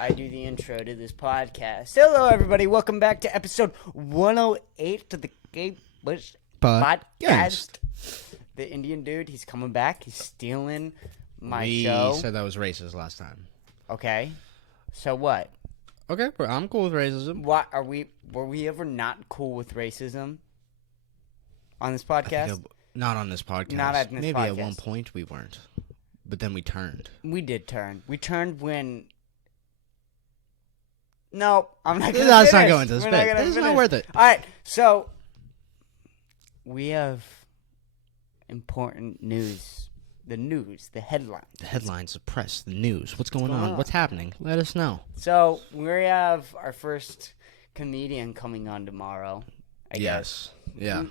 I do the intro to this podcast. Hello, everybody. Welcome back to episode 108 of the Kpush podcast. The Indian dude, he's coming back. He's stealing my show. We said that was racist last time. Okay. So what? Okay, I'm cool with racism. What were we ever not cool with racism on this podcast? Not on this podcast. Not on this Maybe podcast. At one point we weren't. But then we turned. We did turn. We turned when... No, I'm not going to finish. Let's not go into this. This is not worth it. All right, so we have important news. The headlines. The headlines, the press, the news. What's going on? What's happening? Let us know. So we have our first comedian coming on tomorrow, I guess. Yeah.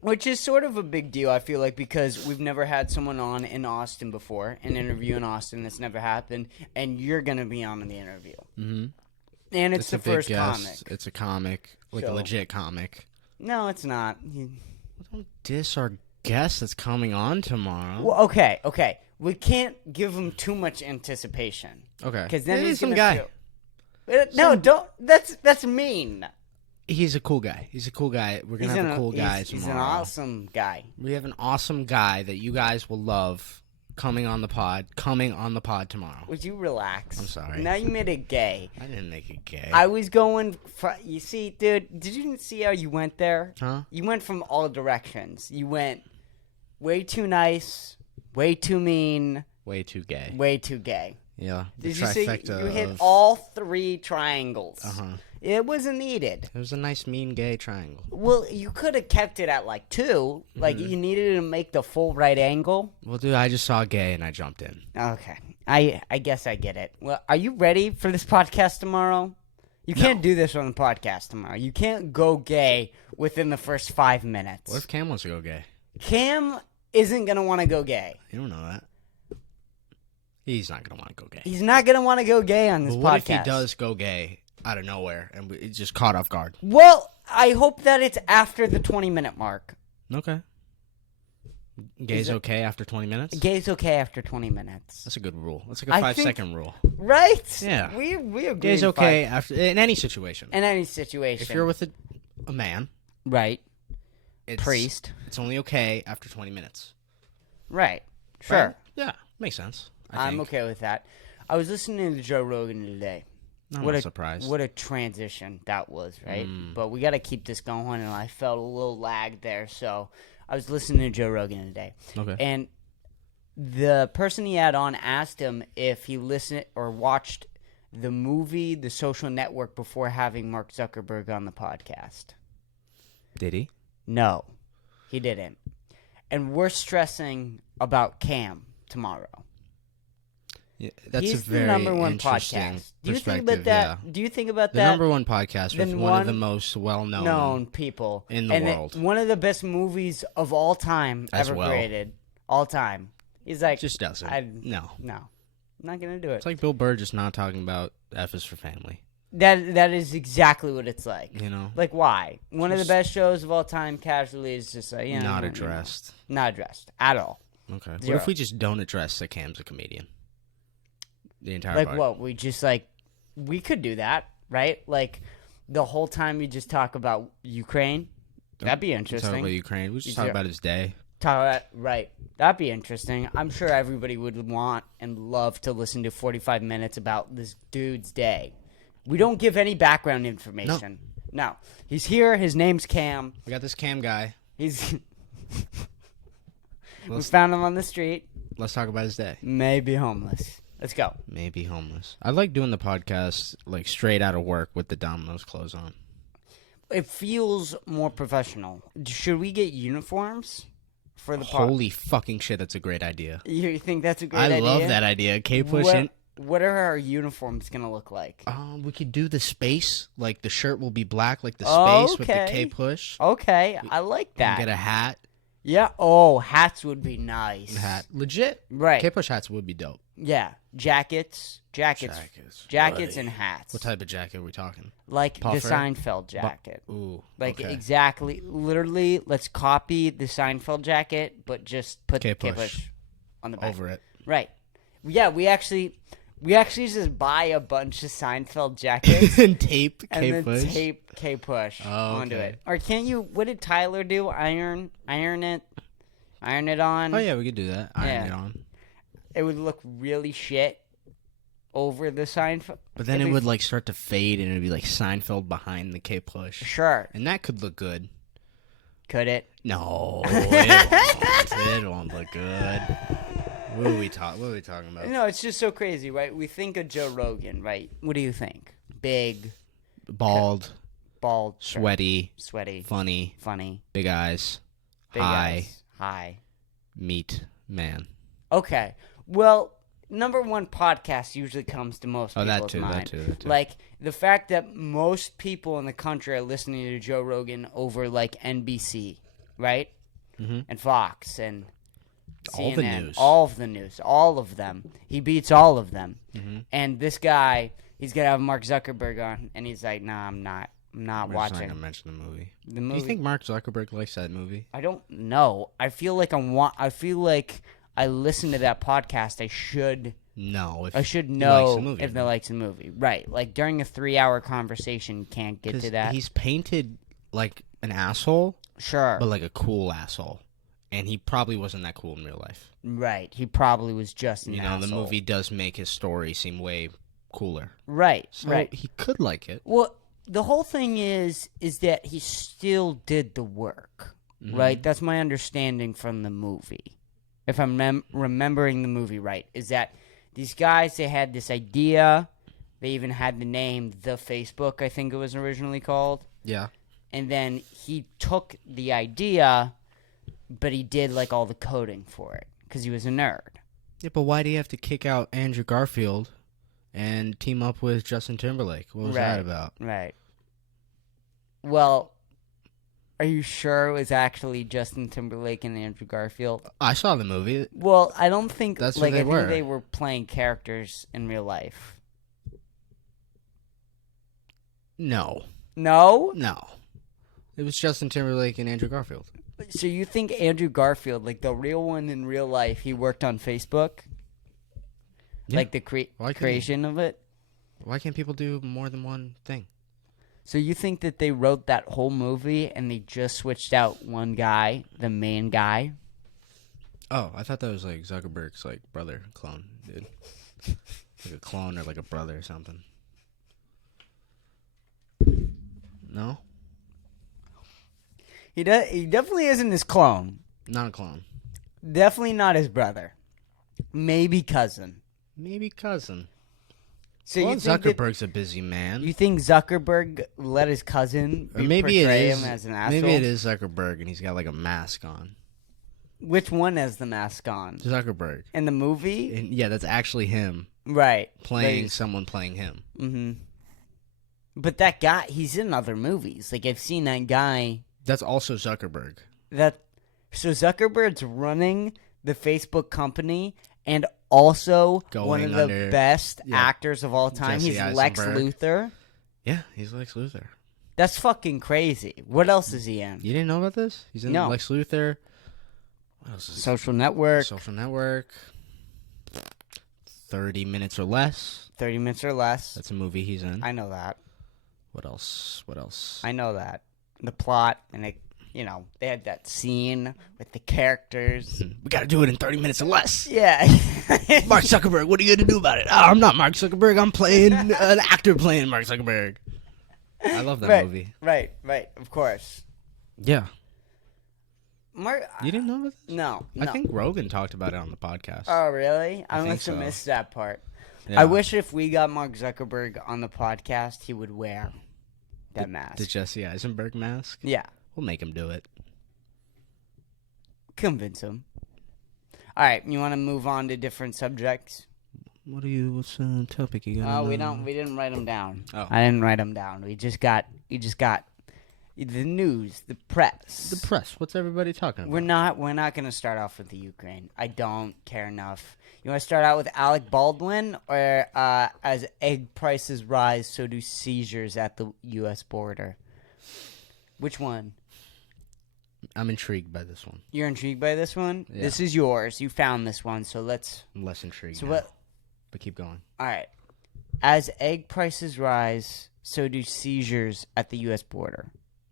Which is sort of a big deal, I feel like, because we've never had someone on in Austin before, an interview in Austin that's never happened, and you're going to be on in the interview. Mm-hmm. And it's the first comic. It's a comic, like a legit comic. No, it's not. Don't diss our guest that's coming on tomorrow. Well, okay. We can't give him too much anticipation. Okay. Because then he's some gonna guy. No, don't. That's mean. He's a cool guy. We're going to have a cool guy tomorrow. He's an awesome guy. We have an awesome guy that you guys will love coming on the pod tomorrow. Would you relax? I'm sorry. Now you made it gay. I didn't make it gay. I was going you see, dude, did you see how you went there? Huh? You went from all directions. You went way too nice, way too mean. Way too gay. Way too gay. Yeah. Did you see? You hit all three triangles. Uh-huh. It wasn't needed. It was a nice, mean, gay triangle. Well, you could have kept it at like 2. Like, you needed to make the full right angle. Well, dude, I just saw gay and I jumped in. Okay. I guess I get it. Well, are you ready for this podcast tomorrow? You can't do this on the podcast tomorrow. You can't go gay within the first 5 minutes. What if Cam wants to go gay? Cam isn't going to want to go gay. You don't know that. He's not going to want to go gay. He's not going to want to go gay on this podcast. What if he does go gay out of nowhere and it's just caught off guard? Well, I hope that it's after the 20-minute mark. Okay. Gay's okay after 20 minutes? Gay's okay after 20 minutes. That's a good rule. That's like a 5-second rule. Right? Yeah. We agree. Gay's okay after in any situation. In any situation. If you're with a man. Right. Priest. It's only okay after 20 minutes. Right. Sure. Right? Yeah. Makes sense. I'm okay with that. I was listening to Joe Rogan today. I'm not surprised. What a transition that was, right? But we got to keep this going, and I felt a little lag there, so I was listening to Joe Rogan today. Okay. And the person he had on asked him if he listened or watched the movie The Social Network before having Mark Zuckerberg on the podcast. Did he? No, he didn't. And we're stressing about Cam tomorrow. Yeah, that's He's a very the number one interesting podcast. Do you think perspective, about that? yeah. Do you think about The that? number one podcast with one of the most well-known people in the world. One of the best movies of all time ever created. All time. He's like, just doesn't. No. I'm not gonna do it. It's like Bill Burr just not talking about F is for Family. That is exactly what it's like. You know, like why? One of the best shows of all time, casually, is just like not addressed. Not addressed at all. Okay. Zero. What if we just don't address that Cam's a comedian? The entire like part. what? We just we could do that, right? Like the whole time you just talk about Ukraine. That'd be interesting. Talk about Ukraine. We just talk about his day. Right. That'd be interesting. I'm sure everybody would want and love to listen to 45 minutes about this dude's day. We don't give any background information. No. He's here. His name's Cam. We got this Cam guy. We found him on the street. Let's talk about his day. Maybe homeless. Let's go. Maybe homeless. I like doing the podcast like straight out of work with the Domino's clothes on. It feels more professional. Should we get uniforms for the Holy fucking shit, that's a great idea. You think that's a great idea? I love that idea. Kpush. What are our uniforms going to look like? We could do the space. Like the shirt will be black like the space with the Kpush. Okay, I like that. Get a hat. Yeah. Oh, hats would be nice. Hat. Legit. Right. Kpush hats would be dope. Yeah. Jackets and hats. What type of jacket are we talking? Like Puffer? the Seinfeld jacket. Ooh. Like okay. exactly. Literally, let's copy the Seinfeld jacket, but just put Kpush on the back. Over it. Right. Yeah, we actually... We actually just buy a bunch of Seinfeld jackets and tape and then Kpush. tape Kpush onto okay. it. Or can you? What did Tyler do? Iron it on. Oh yeah, we could do that. Iron Yeah. it on. It would look really shit over the Seinfeld. But then It'd it be- would like start to fade, and it'd be like Seinfeld behind the Kpush, Sure. and that could look good. Could it? No, it won't look good. What are we talking about? No, it's just so crazy, right? We think of Joe Rogan, right? What do you think? Big, Bald, bald, sure. sweaty, Sweaty, funny, funny, big eyes, big high, eyes, high. meat man. Okay. Well, number one podcast usually comes to most Oh, people's that mind. too. Like the fact that most people in the country are listening to Joe Rogan over like NBC, right? Mhm. And Fox and All the CNN, news. all of them. He beats all of them. Mhm. And this guy, he's gonna have Mark Zuckerberg on, and he's like, "Nah, I'm not We're just not watching gonna mention the movie. the Do movie." you think Mark Zuckerberg likes that movie? I don't know. I feel like I feel like I listen to that podcast. I should No. If I should he know likes the movie, if they likes the movie. Right. Like during a 3-hour conversation, you can't get 'Cause to that. He's painted like an asshole, Sure. but like a cool asshole, and he probably wasn't that cool in real life. Right. He probably was just an The asshole. movie does make his story seem way cooler. Right. So right. he could like it. Well, the whole thing is that he still did the work. Mhm. Right. That's my understanding from the movie. If I'm remembering the movie right, is that these guys, they had this idea. They even had the name The Facebook, I think it was originally called. Yeah. And then he took the idea, but he did like all the coding for it because he was a nerd. Yeah, but why do you have to kick out Andrew Garfield and team up with Justin Timberlake? What was that about? Right. Well, are you sure it was actually Justin Timberlake and Andrew Garfield? I saw the movie. Well, I don't think That's like what they I think were. they were playing characters in real life. No. No? No. It was Justin Timberlake and Andrew Garfield. So you think Andrew Garfield, like the real one in real life, he worked on Facebook? Yeah. Like the Why couldn't he? creation of it? Why can't people do more than one thing? So you think that they wrote that whole movie and they just switched out one guy, the main guy? Oh, I thought that was like Zuckerberg's like brother clone, dude. Like a clone or like a brother or something. No? He definitely isn't his clone. Not a clone. Definitely not his brother. Maybe cousin. Maybe cousin. So Well, you think that- Zuckerberg's a busy man. you think Zuckerberg let his cousin Or maybe it portray is. him as an asshole? Maybe it is Zuckerberg, and he's got like a mask on. Which one has the mask on? Zuckerberg. In the movie? And yeah, that's actually him Right. playing someone playing him. Mm-hmm. But that guy, he's in other movies. Like, I've seen that guy. That's also Zuckerberg. So Zuckerberg's running the Facebook company and also one Going of the under- best yeah, actors of all time. Jesse He's Lex Eisenberg. Luthor. Yeah, he's Lex Luthor. That's fucking crazy. What else is he in? You didn't know about this? He's in No. Lex Luthor. What else is Social Network. Social Network. 30 Minutes or Less. 30 Minutes or Less. That's a movie he's in. I know that. What else? What else? I know that. The plot, and they had that scene with the characters. We gotta do it in 30 minutes or less. Yeah. Mark Zuckerberg, what are you gonna do about it? Oh, I'm not Mark Zuckerberg. I'm playing an actor playing Mark Zuckerberg. I love that movie. Right, of course. Yeah. Mark, You didn't know this? no. I think Rogan talked about it on the podcast. Oh, really? I think must have so. missed that part. Yeah. I wish if we got Mark Zuckerberg on the podcast, he would wear that mask. The Jesse Eisenberg mask. Yeah, We'll make him do it. convince him. All right, you want to move on to different subjects? What's the topic you got? Oh, we didn't write them down. Oh. I didn't write them down. We just got the news, the press. The press. What's everybody talking about? We're not going to start off with the Ukraine. I don't care enough. You want to start out with Alec Baldwin, or as egg prices rise, so do seizures at the U.S. border? Which one? I'm intrigued by this one. You're intrigued by this one? Yeah. This is yours. You found this one, so let's. I'm less intrigued. So now. what? But keep going. All right. As egg prices rise, so do seizures at the U.S. border.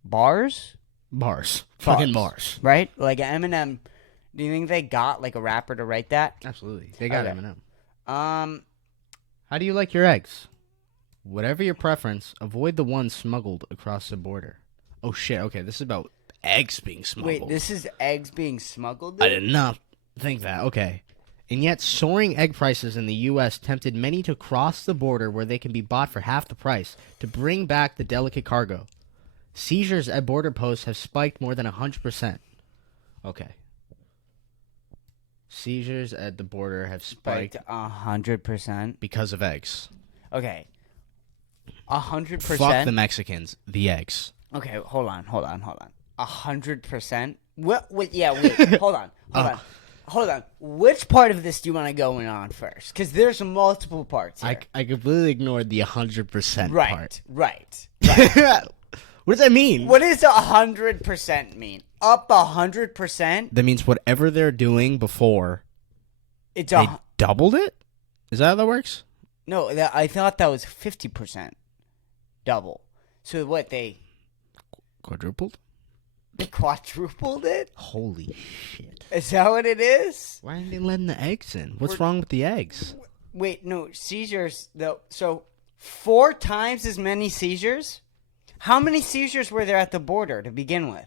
Bars? Bars. Fucking bars. Right? Like Eminem. Do you think they got like a rapper to write that? Absolutely. They got Okay. Eminem. How do you like your eggs? Whatever your preference, avoid the ones smuggled across the border. Oh shit, okay, this is about eggs being smuggled. Wait, this is eggs being smuggled? I did not think that. Okay. And yet, soaring egg prices in the U.S. tempted many to cross the border where they can be bought for half the price to bring back the delicate cargo. Seizures at border posts have spiked more than 100%. Okay. Seizures at the border have spiked 100%. because of eggs. Okay. 100%. Fuck the Mexicans. The eggs. Okay, hold on. 100%. What? Wait, hold on. Which part of this do you want to go in on first? Because there's multiple parts here. I completely ignored the 100% part. Right. What does that mean? What does 100% mean? Up 100%? That means whatever they're doing before, It's they doubled it? Is that how that works? No, I thought that was 50% double. So what, they Quadrupled? quadrupled it? Holy shit. Is that what it is? Why aren't they letting the eggs in? What's wrong with the eggs? Wait, no, seizures, though. So 4 times as many seizures? How many seizures were there at the border to begin with?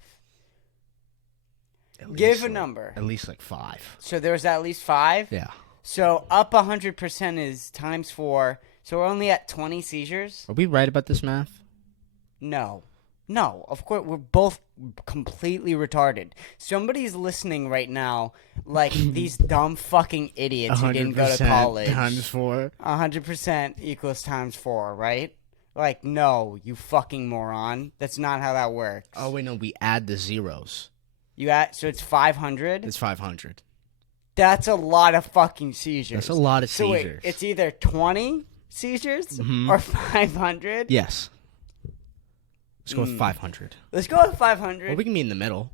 Give a number. At least like 5. So there was at least 5? Yeah. So up 100% is times 4. So we're only at 20 seizures? Are we right about this math? No, of course, we're both completely retarded. Somebody's listening right now like these dumb fucking idiots who didn't go to college. Times 4. 100% equals times 4, right? Like, no, you fucking moron. That's not how that works. Oh, wait, no, we add the zeros. So it's 500? It's 500. That's a lot of fucking seizures. That's a lot of So seizures. wait, it's either 20 seizures or 500? Yes. Let's go with 500. Let's go with 500. Well, we can be in the middle.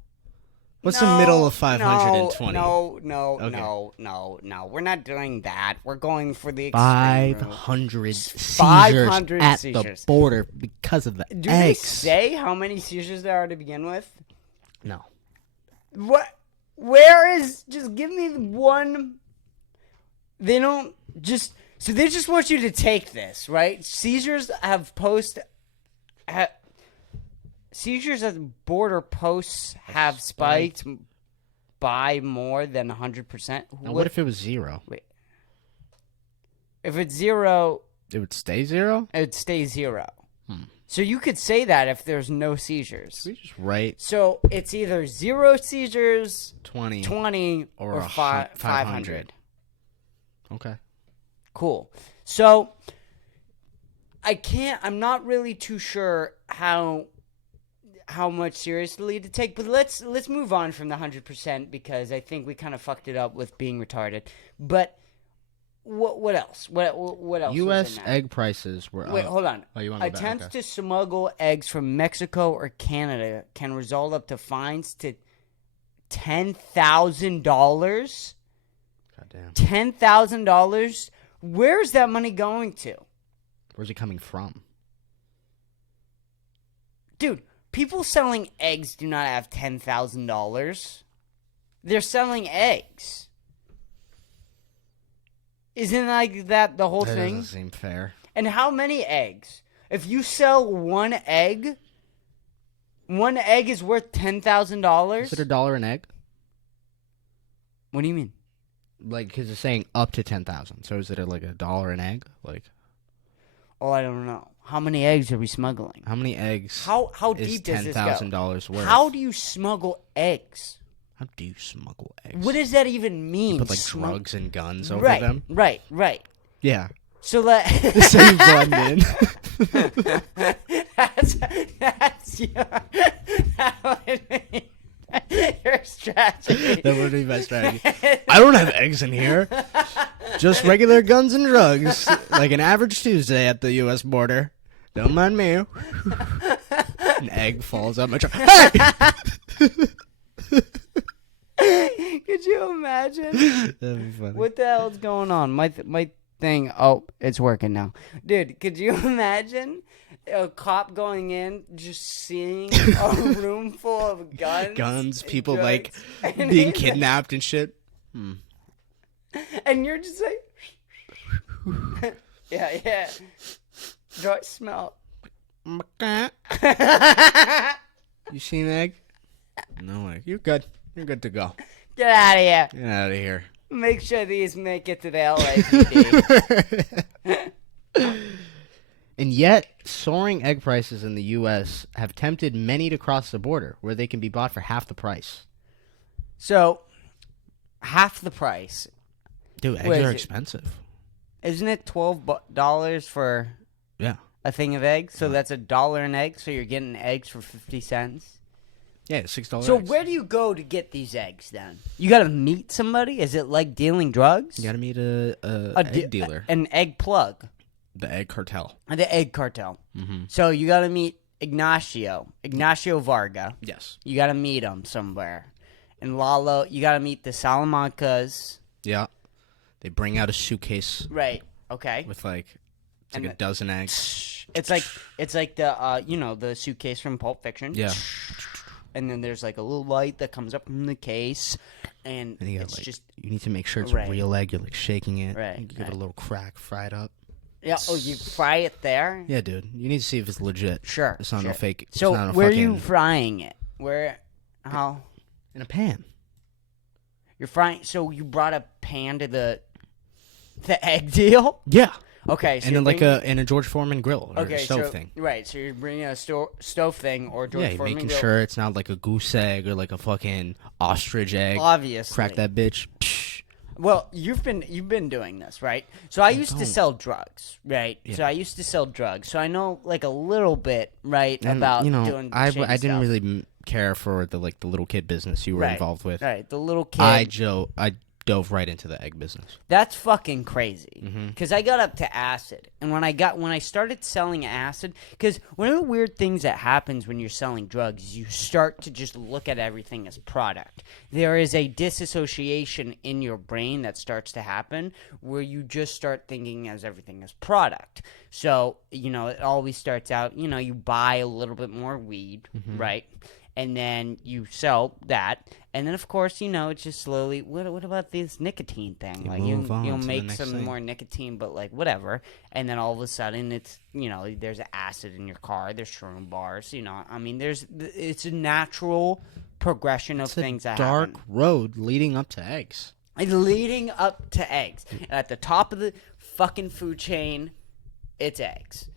What's the middle of 520? No. We're not doing that. We're going for the extreme 500 seizures 500 at seizures. the border because of the Do they eggs. say how many seizures there are to begin with? No. What? Where is? Just give me one. They don't just. So they just want you to take this, right? Seizures seizures at the border posts have spiked by more than 100%. Now, what if it was 0? Wait. If it's 0, It would stay 0? it would stay 0. So you could say that if there's no seizures. We just write So it's either 0 seizures, 20 or 500. 500. Okay. Cool. So I'm not really too sure how much seriously to take, but let's move on from the 100% because I think we kind of fucked it up with being retarded. But what else? What else? U.S. was in that? egg prices were Wait, up. hold on. Oh, you want to go back? Attempts Okay. to smuggle eggs from Mexico or Canada can result up to fines to $10,000. Goddamn. $10,000. Where's that money going to? Where's it coming from? Dude, people selling eggs do not have $10,000. They're selling eggs. Isn't like that the whole That thing? doesn't seem fair. And how many eggs? If you sell one egg is worth $10,000. Is it $1 an egg? What do you mean? Like, because it's saying up to 10,000. So is it like $1 an egg? Like, Oh, I don't know. How many eggs are we smuggling? how many eggs How is deep does this go? $10,000 worth? How do you smuggle eggs? How do you smuggle eggs? What does that even mean? You put like drugs and guns over right, them? Right. Yeah. So let So you blend in. that's your strategy. That would be my strategy. I don't have eggs in here. Just regular guns and drugs. Like an average Tuesday at the U.S. border. Don't mind me. An egg falls out my truck. Hey! Could you imagine? That'd be funny. What the hell's going on? My thing. Oh, it's working now. Dude, could you imagine a cop going in, just seeing a room full of guns? People drugs, like and being kidnapped and shit. And you're just like, yeah. Do I smell? You seen an egg? No egg. You're good. You're good to go. Get out of here. Get out of here. Make sure these make it to the LAPD. And yet, soaring egg prices in the U.S. have tempted many to cross the border, where they can be bought for half the price. So, half the price. Dude, eggs are expensive. Isn't it $12 for a thing of eggs? So that's $1 an egg. So you're getting eggs for 50 cents. Yeah, $6. So where do you go to get these eggs then? You got to meet somebody? Is it like dealing drugs? You got to meet a egg dealer. An egg plug. The egg cartel. The egg cartel. Mm-hmm. So you got to meet Ignacio Varga. Yes. You got to meet him somewhere. And Lalo, you got to meet the Salamancas. Yeah. They bring out a suitcase. Right. Okay. With like a dozen eggs. It's like the the suitcase from Pulp Fiction. Yeah. And then there's like a little light that comes up from the case, and you it's just you need to make sure it's a real egg. You're like shaking it. Right. You give it a little crack, fry it up. Yeah. Oh, you fry it there? Yeah, dude. You need to see if it's legit. Sure. It's not no fake. So where are you frying it? How? In a pan. You're frying. So you brought a pan to the egg deal? Yeah. Okay, so and then in a George Foreman grill or a stove thing. Right, so you're bringing a stove thing or George Foreman making grill. sure it's not like a goose egg or like a fucking ostrich egg. Obviously. Crack that bitch. Psh. Well, you've been doing this, right? So I used to sell drugs, right? Yeah. So I used to sell drugs. So I know like a little bit, right, and, about doing I didn't stuff. really care for the little kid business you were involved with. Right, the little kid. I dove right into the egg business. That's fucking crazy. Because I got up to acid, and when I started selling acid, because one of the weird things that happens when you're selling drugs is you start to just look at everything as product. There is a disassociation in your brain that starts to happen where you just start thinking as everything as product. So it always starts out. You buy a little bit more weed, right? And then you sell that, and then of course it's just slowly. What about this nicotine thing? You'll make some more nicotine, but like whatever. And then all of a sudden, it's there's acid in your car. There's shroom bars. It's a natural progression of things that happen. Dark road leading up to eggs. Leading up to eggs, and at the top of the fucking food chain, it's eggs.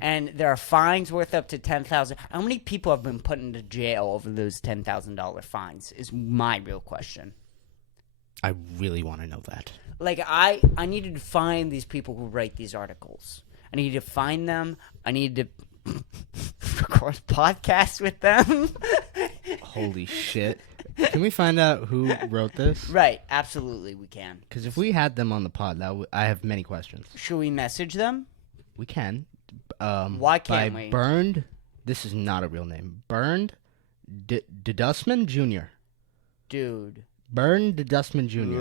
And there are fines worth up to $10,000. How many people have been put into jail over those $10,000 fines is my real question. I really want to know that. Like, I needed to find these people who write these articles. I needed to find them. I needed to record podcasts with them. Holy shit. Can we find out who wrote this? Right, absolutely we can. Because if we had them on the pod, I have many questions. Should we message them? We can. Why can't we? Burned, this is not a real name. Burned Dustman Jr. Dude. Burned Dustman Jr.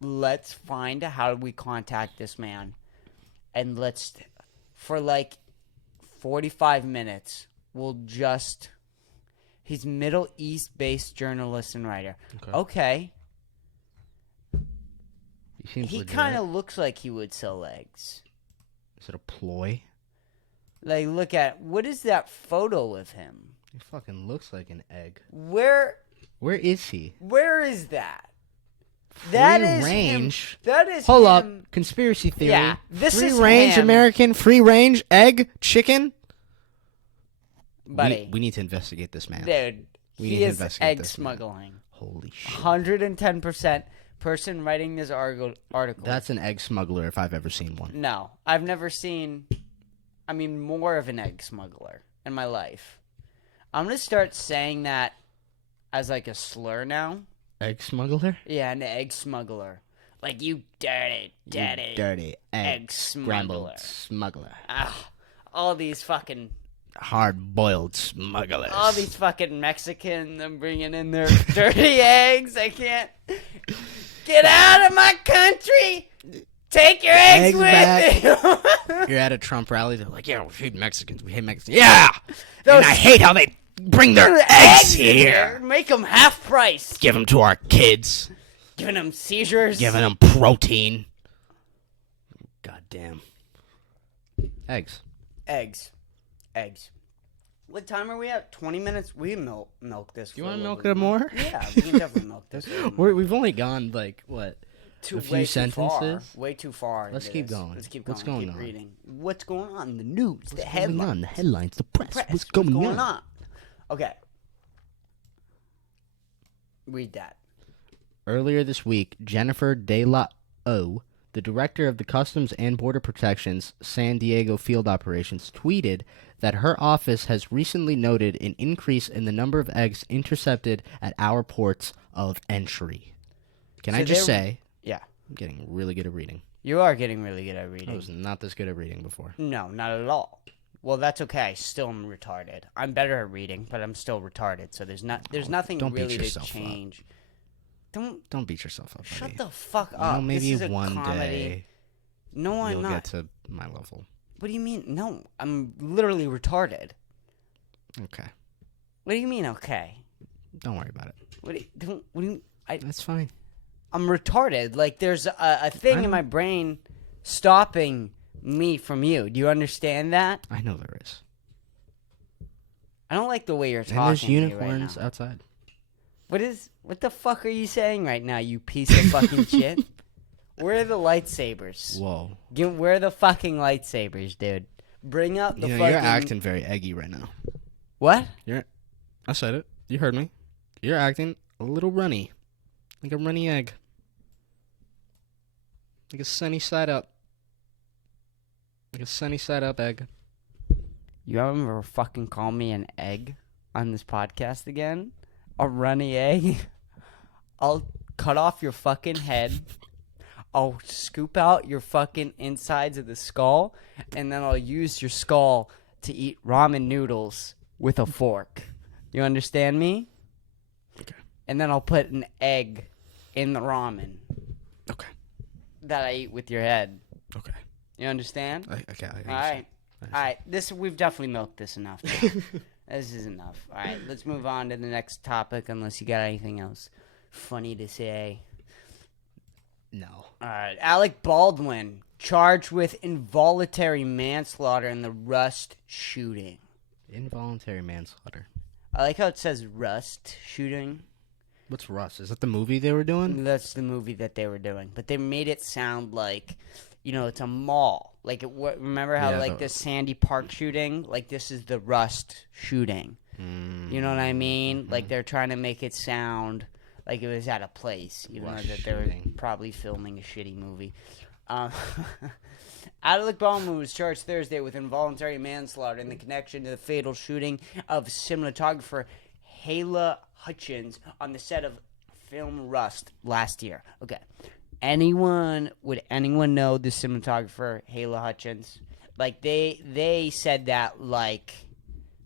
Let's find out how we contact this man. And for like 45 minutes, he's Middle East-based journalist and writer. Okay. He kind of looks like he would sell eggs. Is it a ploy? Like, what is that photo of him? He fucking looks like an egg. Where is he? Where is that? That is range. Him. That is Hold him. up. Conspiracy theory. Yeah, this free is range him. American, free range egg chicken. Buddy. We need to investigate this man. Dude, he is egg smuggling. Man. Holy shit. 110%. Person writing this article. That's an egg smuggler if I've ever seen one. No, I've never seen, more of an egg smuggler in my life. I'm going to start saying that as like a slur now. Egg smuggler? Yeah, an egg smuggler. Like, you dirty egg smuggler. All these fucking hard-boiled smugglers. All these fucking Mexicans, I'm bringing in their dirty eggs. I can't. Get out of my country! Take your eggs, Eggs with you. You're at a Trump rally. They're like, yeah, we hate Mexicans. We hate Mexicans. Yeah! Those- And I hate how they bring their eggs here. Make them half price. Give them to our kids. Giving them seizures. Giving them protein. God damn. Eggs. Eggs. What time are we at? 20 minutes? We can milk this. You want to milk it more? Yeah, we can definitely milk this. We've only gone, like, what? A few way sentences? Way too far. Let's keep going. Let's keep going. What's going keep on? reading. What's going on in the news? What's going on? The headlines, the press. What's going on? Okay. Read that. Earlier this week, Jennifer De La O, the director of the Customs and Border Protection's San Diego field operations, tweeted that her office has recently noted an increase in the number of eggs intercepted at our ports of entry. Can I just say, yeah, I'm getting really good at reading. You are getting really good at reading. I was not this good at reading before. No, not at all. Well, that's okay. Still, I'm retarded. I'm better at reading, but I'm still retarded. So there's nothing don't beat really to yourself change. Don't beat yourself up, buddy. Shut the fuck up. Maybe this is a one comedy. day No, I'm you'll not. get to my level. What do you mean? No, I'm literally retarded. Okay. What do you mean? Okay. Don't worry about it. What do you? That's fine. I'm retarded. Like there's a thing in my brain stopping me from you. Do you understand that? I know there is. I don't like the way you're talking. And there's to me unicorns right now. outside. What the fuck are you saying right now, you piece of fucking shit? Where are the lightsabers? Whoa. Where are the fucking lightsabers, dude? Bring up the fucking... You're acting very eggy right now. What? I said it. You heard me. You're acting a little runny. Like a runny egg. Like a sunny side up. Like a sunny side up egg. You ever fucking call me an egg on this podcast again? A runny egg? I'll cut off your fucking head. I'll scoop out your fucking insides of the skull, and then I'll use your skull to eat ramen noodles with a fork. You understand me? Okay. And then I'll put an egg in the ramen. Okay. That I eat with your head. Okay. You understand? Okay. All right. All right. We've definitely milked this enough. This is enough. All right. Let's move on to the next topic unless you got anything else funny to say. No. All right. Alec Baldwin charged with involuntary manslaughter in the Rust shooting. Involuntary manslaughter. I like how it says Rust shooting. What's Rust? Is that the movie they were doing? That's the movie that they were doing. But they made it sound like, it's a mall. Like, remember how, the Sandy Park shooting? Like, this is the Rust shooting. You know what I mean? Mm-hmm. Like, they're trying to make it sound like it was at a place, even though that they were probably filming a shitty movie. Alec Baldwin was charged Thursday with involuntary manslaughter in the connection to the fatal shooting of cinematographer Hala Hutchins on the set of film Rust last year. Okay. Would anyone know the cinematographer Hala Hutchins? Like they said that like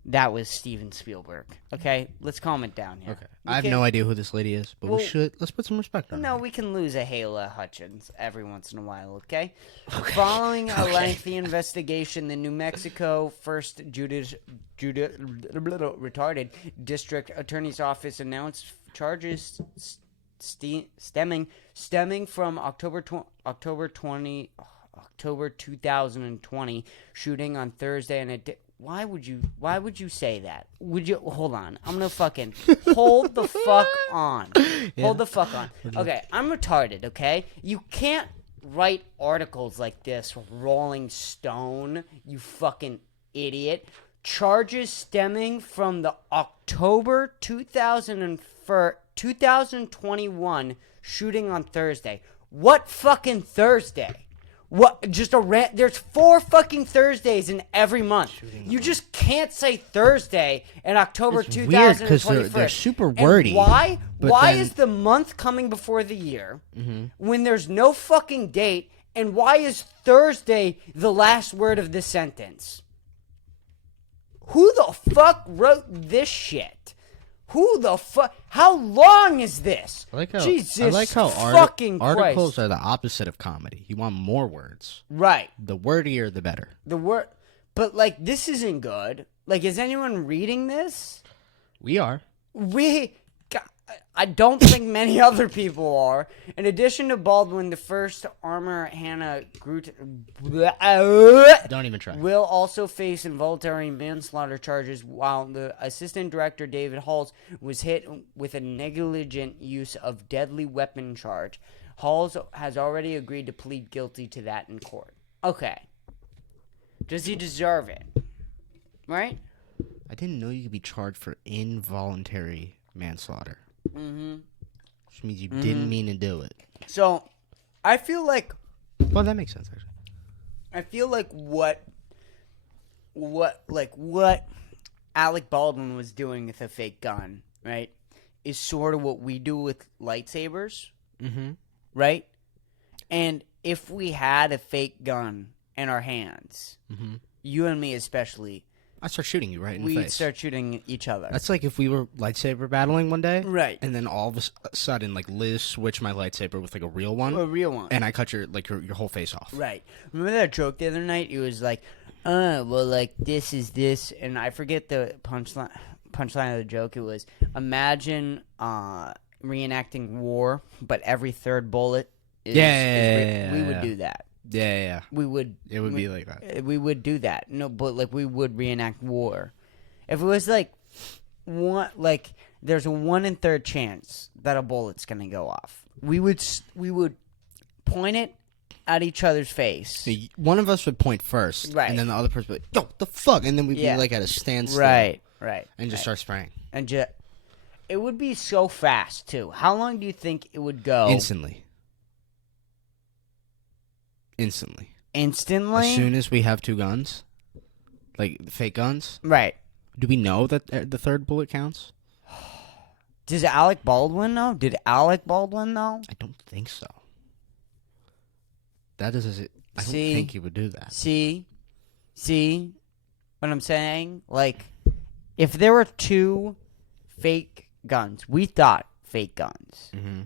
that was Steven Spielberg. Okay, let's calm it down here. Okay, I have no idea who this lady is, but let's put some respect on her. No, we can lose a Hala Hutchins every once in a while. Okay. Following a lengthy investigation, the New Mexico First Retarded District Attorney's Office announced charges stemming from October 2020 shooting on Thursday, and why would you say that? Would you hold on? I'm gonna fucking hold the fuck on. Yeah. Hold the fuck on. Okay, I'm retarded. Okay, you can't write articles like this, Rolling Stone. You fucking idiot. Charges stemming from the October 2021 shooting on Thursday. What fucking Thursday? What? Just there's 4 fucking Thursdays in every month. You just can't say Thursday in October 2021. Weird because they're super wordy. And why? Why is the month coming before the year when there's no fucking date? And why is Thursday the last word of this sentence? Who the fuck wrote this shit? Who the fuck? How long is this? Jesus fucking articles Christ. are the opposite of comedy. You want more words. Right. The wordier, the better. But, like, this isn't good. Like, is anyone reading this? We are. I don't think many other people are. In addition to Baldwin, the first armor Hannah Don't even try. will also face involuntary manslaughter charges, while the assistant director David Halls was hit with a negligent use of deadly weapon charge. Halls has already agreed to plead guilty to that in court. Okay. Does he deserve it? Right? I didn't know you could be charged for involuntary manslaughter. Mm-hmm. Which means you didn't mean to do it. So, I feel like... Well, that makes sense, actually. I feel like what Alec Baldwin was doing with a fake gun, right, is sort of what we do with lightsabers, right? And if we had a fake gun in our hands, you and me especially, I'd start shooting you right in the we'd face. start shooting each other. That's like if we were lightsaber battling one day. Right. And then all of a sudden, like, Liz switched my lightsaber with, like, a real one. A real one. And I cut your whole face off. Right. Remember that joke the other night? It was like, well, like, this is this. And I forget the punchline of the joke. It was, imagine reenacting war, but every third bullet is... we would do that. Yeah. We would. It would be like that. We would do that. No, but like we would reenact war. If it was like there's a 1 in 3 chance that a bullet's gonna go off. We would point it at each other's face. So one of us would point first, right, and then the other person would be like, "Yo, the fuck," and then we'd be like at a standstill, right, and just start spraying. And it would be so fast too. How long do you think it would go? Instantly. Instantly? As soon as we have 2 guns, like fake guns. Right. Do we know that the third bullet counts? Does Alec Baldwin know? Did Alec Baldwin know? I don't think so. I don't think he would do that. See what I'm saying? Like, if there were 2 fake guns, we thought fake guns. Mm-hmm.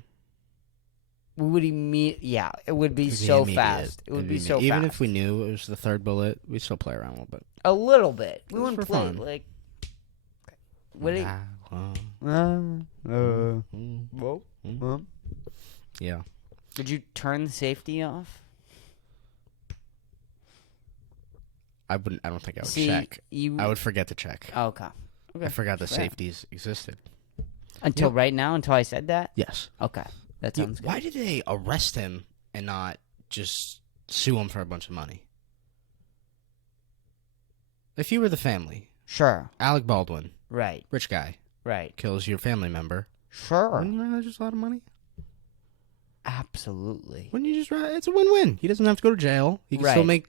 We would it would be so fast. It would be so fast. Even if we knew it was the third bullet, we'd still play around a little bit. A little bit. We Just wouldn't for play fun. like. What? Yeah. Did you turn the safety off? I wouldn't. I don't think I would See, check. I would forget to check. Okay. I forgot the safeties existed. Until right now, until I said that? Yes. Okay. That sounds good. Why did they arrest him and not just sue him for a bunch of money? If you were the family. Sure. Alec Baldwin. Right. Rich guy. Right. Kills your family member. Sure. Wouldn't you rather just a lot of money? Absolutely. Wouldn't you just rather? It's a win-win. He doesn't have to go to jail. He can still make,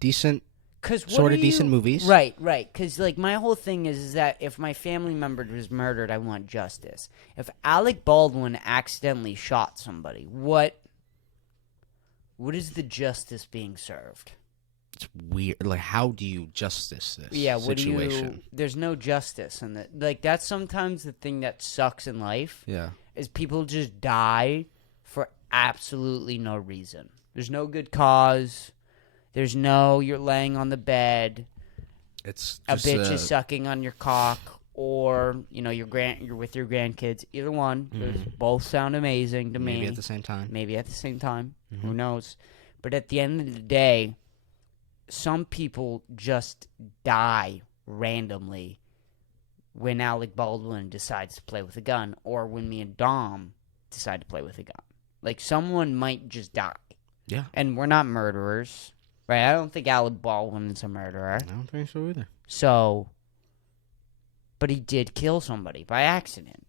decent... decent movies. Right. Because, like, my whole thing is that if my family member was murdered, I want justice. If Alec Baldwin accidentally shot somebody, what is the justice being served? It's weird. Like, how do you justice this situation? There's no justice. And like, that's sometimes the thing that sucks in life. Yeah. Is people just die for absolutely no reason. There's no good cause. There's no, you're laying on the bed, it's a bitch is sucking on your cock, or, you're with your grandkids. Either one. Those both sound amazing to me. Maybe at the same time. Mm-hmm. Who knows? But at the end of the day, some people just die randomly when Alec Baldwin decides to play with a gun, or when me and Dom decide to play with a gun. Like, someone might just die. Yeah. And we're not murderers. Right, I don't think Alec Baldwin is a murderer. I don't think so either. So, but he did kill somebody by accident,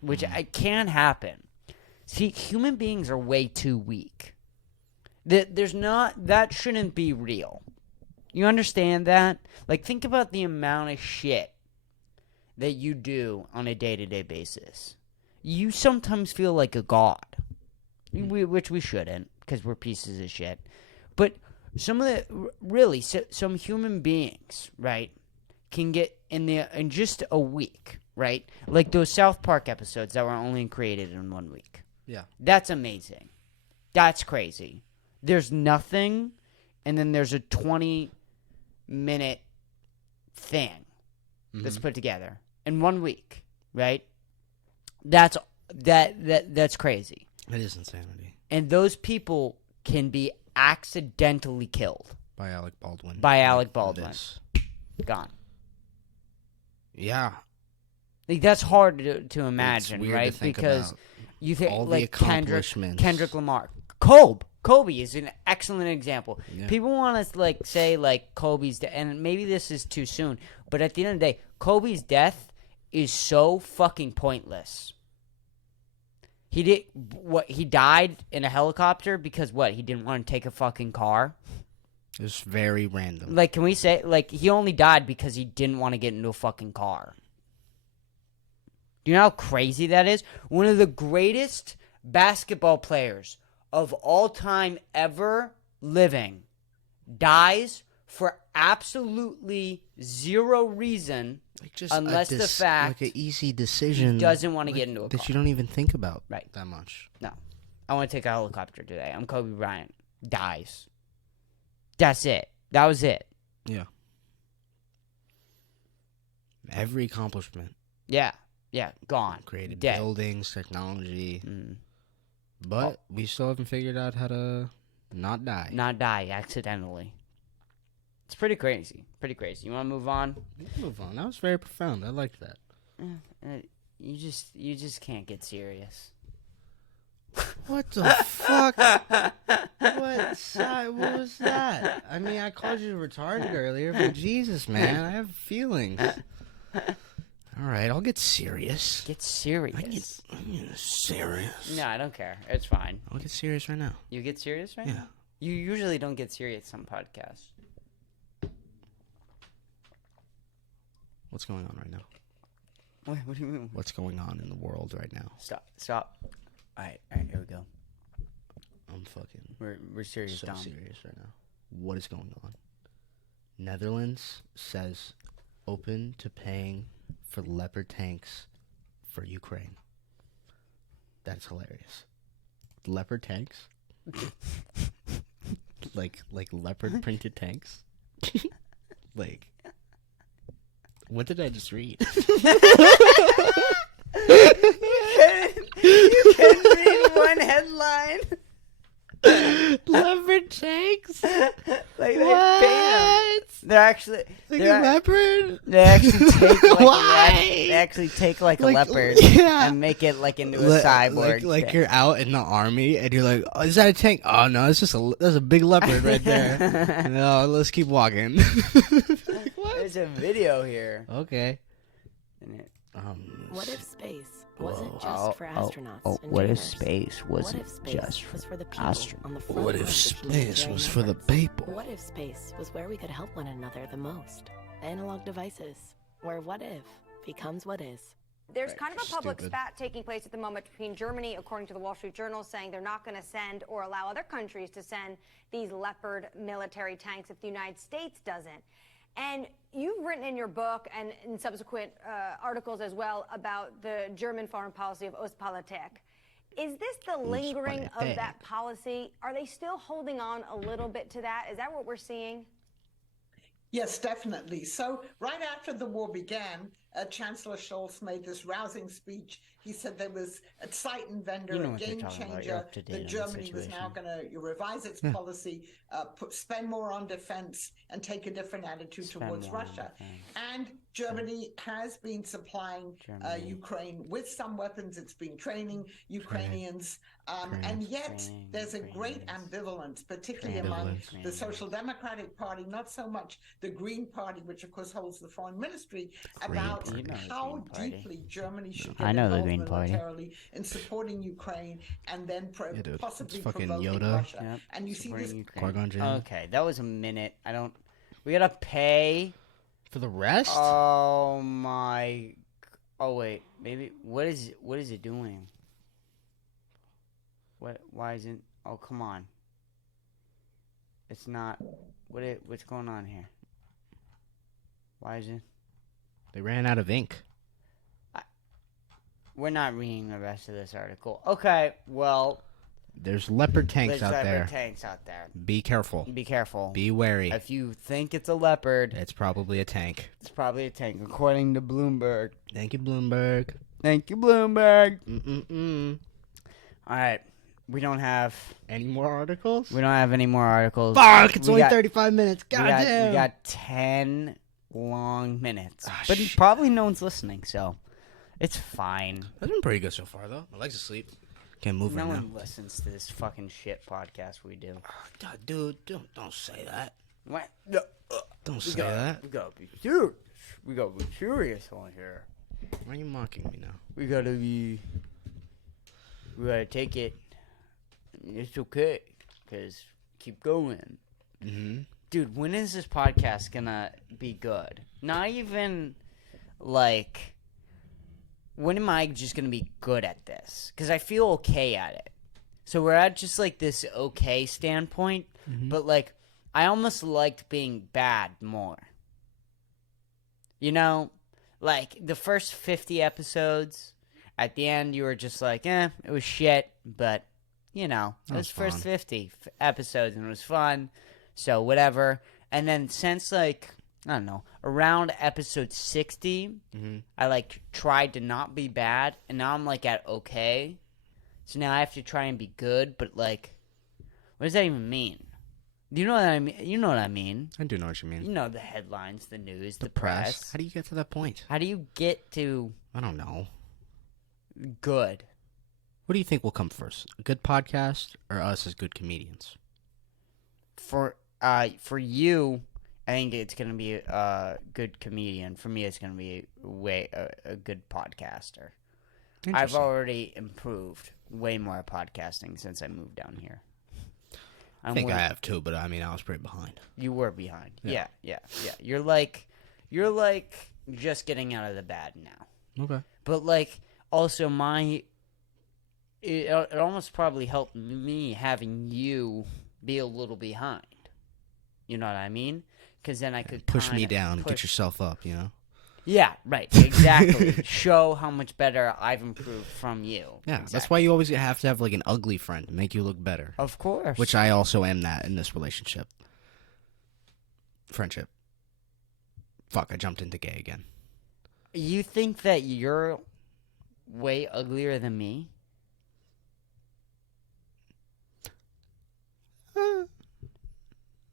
which can happen. See, human beings are way too weak. That shouldn't be real. You understand that? Like, think about the amount of shit that you do on a day-to-day basis. You sometimes feel like a god, which we shouldn't, because we're pieces of shit. But some human beings, right, can get in just a week, right? Like those South Park episodes that were only created in 1 week. Yeah. That's amazing. That's crazy. There's nothing, and then there's a 20-minute thing that's put together in 1 week, right? That's crazy. It is insanity. And those people can be accidentally killed By Alec Baldwin. Gone. Yeah. Like that's hard to imagine, It's weird right? to think Because about you think all the like accomplishments. Kendrick Lamar, Kobe is an excellent example. Yeah. People want to like say like Kobe's and maybe this is too soon, but at the end of the day, Kobe's death is so fucking pointless. He died in a helicopter because he didn't want to take a fucking car. It's very random. Like, can we say like he only died because he didn't want to get into a fucking car? Do you know how crazy that is? One of the greatest basketball players of all time ever living dies for absolutely zero reason, Like just unless the fact like an easy decision he doesn't want to get into a car. that you don't even think about Right. that much. No. I want to take a helicopter today. I'm Kobe Bryant. Dies. That's it. That was it. Yeah. Every accomplishment. Yeah. Yeah. Gone. Created Dead. buildings, technology. Mm. But we still haven't figured out how to not die. Not die accidentally. It's pretty crazy. Pretty crazy. You want to move on? Move on. That was very profound. I liked that. You just can't get serious. What the fuck? What was that? I mean, I called you retarded earlier, but Jesus, man, I have feelings. All right, I'll get serious. Get serious. I'm getting serious. No, I don't care. It's fine. I'll get serious right now. You get serious right Yeah. now? You usually don't get serious on podcasts. What's going on right now? What do you mean? What's going on in the world right now? Stop. All right, here we go. I'm fucking We're serious, so Dom. serious right now. What is going on? Netherlands says open to paying for Leopard tanks for Ukraine. That's hilarious. Leopard tanks? like leopard printed tanks? Like, what did I just read? You can read one headline. Leopard tanks? Like they pay them. They're actually Like a leopard? They actually take like Why? they actually take like a Like, leopard yeah. and make it like into a cyborg. Like thing. you're out in the army and you're like, oh, is that a tank? Oh no, it's just there's a big leopard right there. No, let's keep walking. Like, what? There's a video here. Okay. What if space wasn't Whoa. just for astronauts and What if dreamers? space What wasn't if space just was for for the people astronauts? on the front What if lines of space humanitarian was for the efforts? people? What if space was where we could help one another the most? Analog devices, where what if becomes what is. There's kind of a public Stupid. spat taking place at the moment between Germany, according to the Wall Street Journal, saying they're not going to send or allow other countries to send these Leopard military tanks if the United States doesn't. And you've written in your book and in subsequent articles as well about the German foreign policy of Ostpolitik. Is this the lingering of Ostpolitik. that policy? Are they still holding on a little bit to that? Is that what we're seeing? Yes, definitely. So right after the war began, Chancellor Scholz made this rousing speech. He said there was a Zeitenwende, You know a what they're game talking about. You're changer, up to date on that the Germany was now situation. going to revise its policy, spend more on defense, and take a different attitude Spend towards more on Russia. defense. And Germany has been supplying Germany. Ukraine with some weapons. It's been training Ukrainians. And yet Training there's a great Ukrainians. ambivalence, particularly Training among Ukrainians. the Social Democratic Party, not so much the Green Party, which of course holds the foreign ministry, about You know the how Green Party. deeply Germany should I get know the involved Green Party. militarily in supporting Ukraine and then Yeah, dude, possibly it's fucking provoking Yoda. Russia. Yep. And you see Supporting this Ukraine. Qui-Gon Jinn. Okay, that was a minute. We gotta pay. For the rest? Oh my. Oh wait, maybe what is it doing? Why isn't? Oh come on. It's not. What's going on here? Why is it? They ran out of ink. We're not reading the rest of this article. Okay, well, There's leopard tanks there's out leopard there. tanks out there. Be careful. Be careful. Be wary. If you think it's a leopard, It's probably a tank. it's probably a tank, according to Bloomberg. Thank you, Bloomberg. Thank you, Bloomberg. Mm-mm-mm. All right, we don't have Any more articles? any more articles. Fuck! It's We only got- 35 minutes. We Goddamn. got 10 long minutes, Ah, but shit. probably no one's listening, so it's fine. That's been pretty good so far, though. Alexa's asleep. Can't move No right now. one listens to this fucking shit podcast we do. God, dude, don't say that. What? No, Don't we say gotta, that. we gotta be serious. We gotta be serious on here. Why are you mocking me now? We gotta take it. It's okay, cause keep going. Mm-hmm. Dude, when is this podcast gonna be good? Not even, like, when am I just gonna be good at this? Because I feel okay at it. So we're at just, like, this okay standpoint, but, like, I almost liked being bad more. You know? Like, the first 50 episodes, at the end, you were just like, it was shit, but, you know, it That was was first fun. 50 episodes, and it was fun. So whatever. And then since like I don't know, around episode 60, I like tried to not be bad, and now I'm like at okay. So now I have to try and be good, but like, what does that even mean? Do you know what I mean? You know what I mean? I do know what you mean. You know the headlines, the news, the press. How do you get to that point? How do you get to I don't know. good? What do you think will come first? A good podcast or us as good comedians? For you, I think it's gonna be a good comedian. For me, it's gonna be a good podcaster. I've Interesting. already improved way more podcasting since I moved down here. I think I have too, but I mean, I was pretty behind. You were behind. Yeah. Yeah. You're like just getting out of the bad now. Okay. But like also it almost probably helped me having you be a little behind. You know what I mean? Because then I could Push me kinda down, push- get yourself up, you know? Yeah, right. Exactly. Show how much better I've improved from you. Yeah, that's Exactly. why you always have to have like an ugly friend to make you look better. Of course. Which I also am that in this relationship. Friendship. Fuck, I jumped into gay again. You think that you're way uglier than me?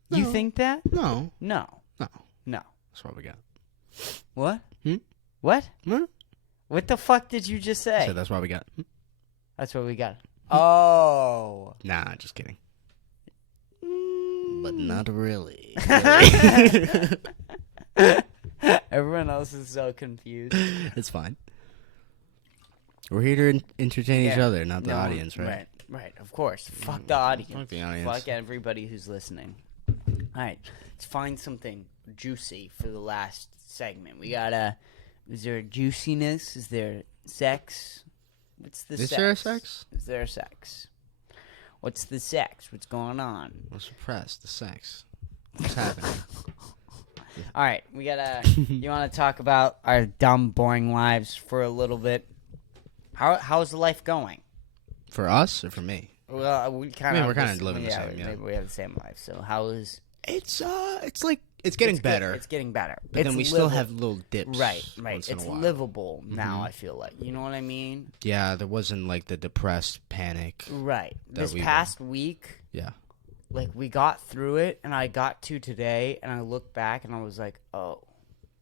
You No. think that? No. No. No. No. That's what we got. What? Hmm? What? Huh? What the fuck did you just say? So that's why we got. That's what we got. Oh. Nah, just kidding. But not really. Everyone else is so confused. It's fine. We're here to entertain each Yeah. other, not the No, audience, right? Right, of course. Fuck the audience. Fuck the audience. Fuck everybody who's listening. Alright, let's find something juicy for the last segment. We gotta. Is there juiciness? Is there sex? What's the Is sex? there a sex? Is there sex? What's the sex? What's going on? I'm suppressed. The sex. What's happening? Alright, we gotta. You wanna talk about our dumb, boring lives for a little bit? How's life going? For us or for me? Well, we kind of. we're kinda living the same, yeah. Maybe we have the same life. So how is? It's like it's getting It's good. better. It's getting better. But then we still have little dips. Right. once in It's a while. livable now. I feel like you know what I mean. Yeah, there wasn't like the depressed panic. Right. That This we were. past week, Yeah. like we got through it, and I got to today, and I looked back, and I was like, oh,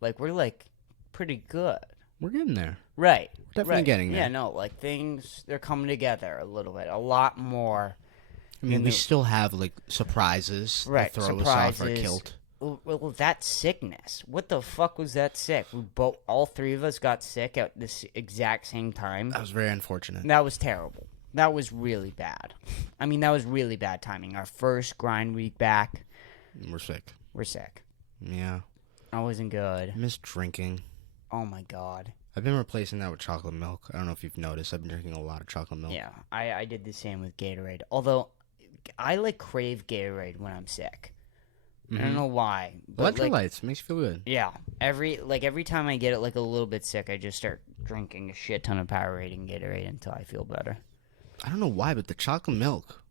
like we're like pretty good. We're getting there. Right. Definitely right. getting there. Yeah. No. Like things, they're coming together a little bit, a lot more. I mean, And we the- still have like surprises Right, that throw us off our surprises. kilt. Well, that sickness. What the fuck was that sick? All three of us got sick at this exact same time. That was very unfortunate. That was terrible. That was really bad. I mean, that was really bad timing. Our first grind week back, We're sick. we're sick. Yeah. I wasn't good. I miss drinking. Oh my god. I've been replacing that with chocolate milk. I don't know if you've noticed. I've been drinking a lot of chocolate milk. Yeah, I did the same with Gatorade. Although, I like crave Gatorade when I'm sick. I don't know why. But Electrolytes makes you feel good. yeah, every time I get it like a little bit sick, I just start drinking a shit ton of Powerade and Gatorade until I feel better. I don't know why, but the chocolate milk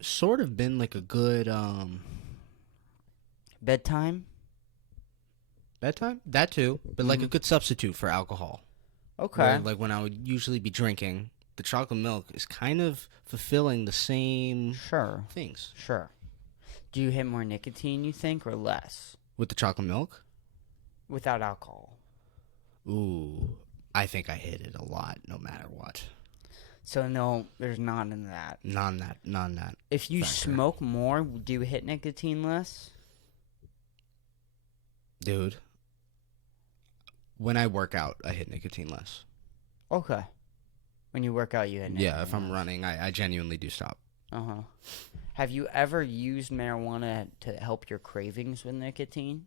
sort of been like a good Bedtime? bedtime. That too, but like a good substitute for alcohol. Okay. Where, like when I would usually be drinking, the chocolate milk is kind of fulfilling the same Sure. things Sure. Do you hit more nicotine, you think, or less with the chocolate milk. without alcohol? Ooh, I think I hit it a lot, no matter what. So no, there's none in that. None that. If you factor. smoke more, do you hit nicotine less? Dude, when I work out, I hit nicotine less. Okay. When you work out, you hit nicotine Yeah, if I'm less. running, I genuinely do stop. Uh-huh. Have you ever used marijuana to help your cravings with nicotine?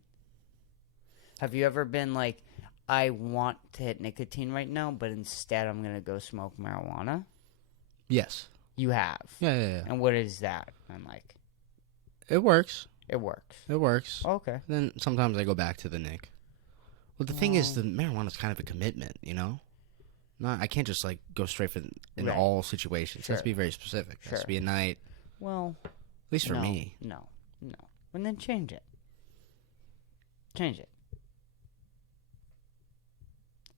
Have you ever been like, I want to hit nicotine right now, but instead I'm going to go smoke marijuana? Yes. You have. Yeah. And what is that? I'm like, It works. it works. It works. Okay. Then sometimes I go back to the Nick. Well, the thing is, the marijuana's kind of a commitment, you know? I can't just like go straight for in Right. all situations. It has Sure. to be very specific. It has Sure. to be a night, Well, at least for no, me. No. And then change it. Change it.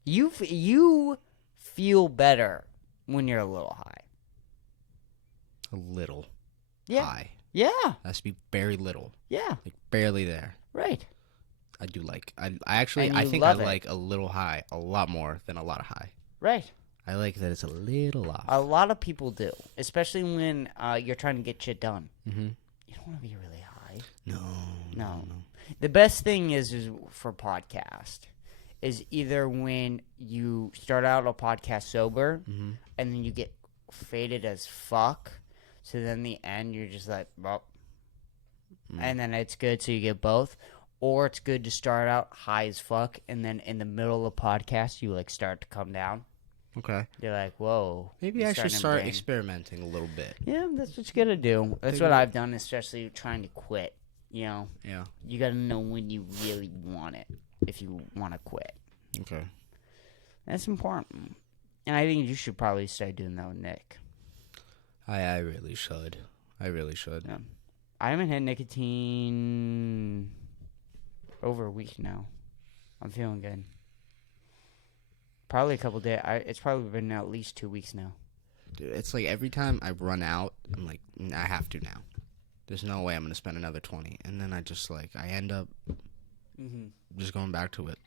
You feel better when you're a little high. A little Yeah. high. Yeah. It has to be very little, Yeah. like barely there. Right. I do like. I actually. And I you think I love it. like a little high a lot more than a lot of high. Right. I like that it's a little off. A lot of people do, especially when you're trying to get shit done. Mm-hmm. You don't want to be really high. No. The best thing is for podcast is either when you start out a podcast sober Mm-hmm. and then you get faded as fuck. So then the end you're just like, well, and then it's good. So you get both. Or it's good to start out high as fuck, and then in the middle of the podcast, you like start to come down. Okay. You're like, whoa. Maybe you're I should starting to start bring- experimenting a little bit. Yeah, that's what you gotta do. That's what I've done, especially trying to quit. You know, Yeah. you gotta know when you really want it if you want to quit. Okay. That's important. And I think you should probably start doing that with Nick. I really should. I really should. Yeah. I haven't had nicotine over a week now. I'm feeling good. Probably a couple days. It's probably been at least 2 weeks now. Dude, it's like every time I run out, I'm like, I have to now. There's no way I'm going to spend another 20. And then I just like, I end up just going back to it.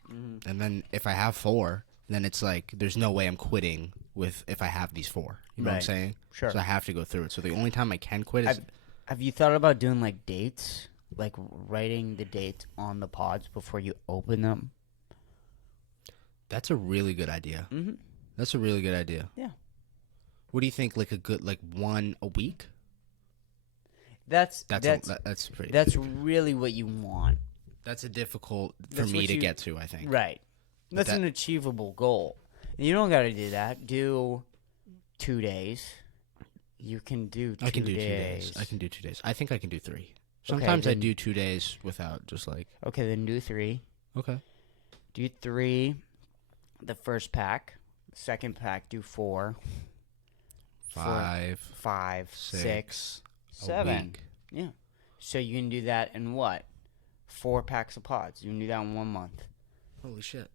And then if I have 4, then it's like, there's no way I'm quitting with if I have these 4. You know what I'm Right. saying? Sure. So I have to go through it. So the only time I can quit is... Have you thought about doing like dates? Like writing the dates on the pods before you open them? That's a really good idea. Mm-hmm. That's a really good idea. Yeah. What do you think, like a good, like one a week? That's pretty... That's really what you want. That's a difficult for That's me what to you- get to, I think. Right. That's that- an achievable goal. You don't got to do that. Do 2 days. You can do 2 days. I can do 2 days. I can do 2 days. I think I can do 3. Sometimes I then- do 2 days without just like... Okay, then do 3. Okay. Do 3, the first pack. Second pack, do 4. 5, 5, 6, 6, a 7. week. Yeah. So you can do that in what? 4 packs of pods. You can do that in 1 month. Holy shit.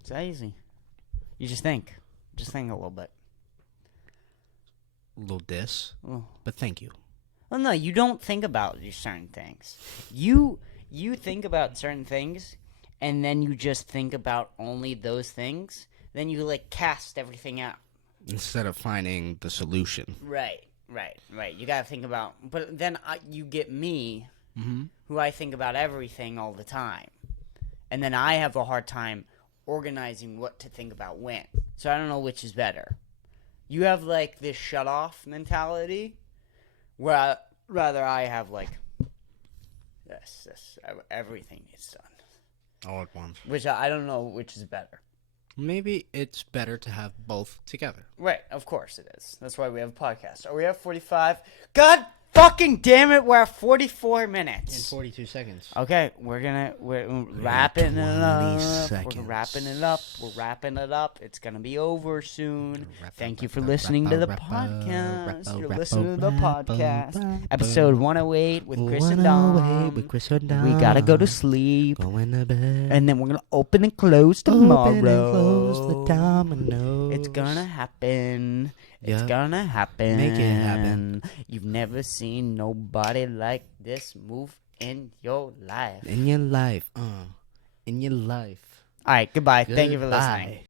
It's that easy. You just think. Just think a little bit. A little diss. Oh. But thank you. Well, no, you don't think about these certain things. You think about certain things, and then you just think about only those things. Then you like cast everything out. Instead of finding the solution. Right. You gotta think about. But then you get me, who I think about everything all the time, and then I have a hard time organizing what to think about when. So I don't know which is better. You have like this shut off mentality, where rather I have like this everything is done. All at once. Which I don't know which is better. Maybe it's better to have both together. Right, of course it is. That's why we have a podcast. Are we at 45? God Fucking damn it, we're at 44 minutes. In 42 seconds. Okay, we're wrapping it 20 up. seconds. We're wrapping it up. We're wrapping it up. It's gonna be over soon. Wrap, Thank you wrap, for wrap, listening wrap, to the wrap, podcast. wrap, You're wrap, listening to the wrap, podcast. wrap, Episode 108 with Kris and 108 Dom. with Kris and We gotta go to Dom. sleep. Going to bed. And then we're gonna open and close tomorrow. Open and close the dominoes. It's gonna happen. It's Yup. gonna happen. Make it happen. You've never seen nobody like this move in your life. In your life. In your life. All right, goodbye. Thank you for listening. Goodbye.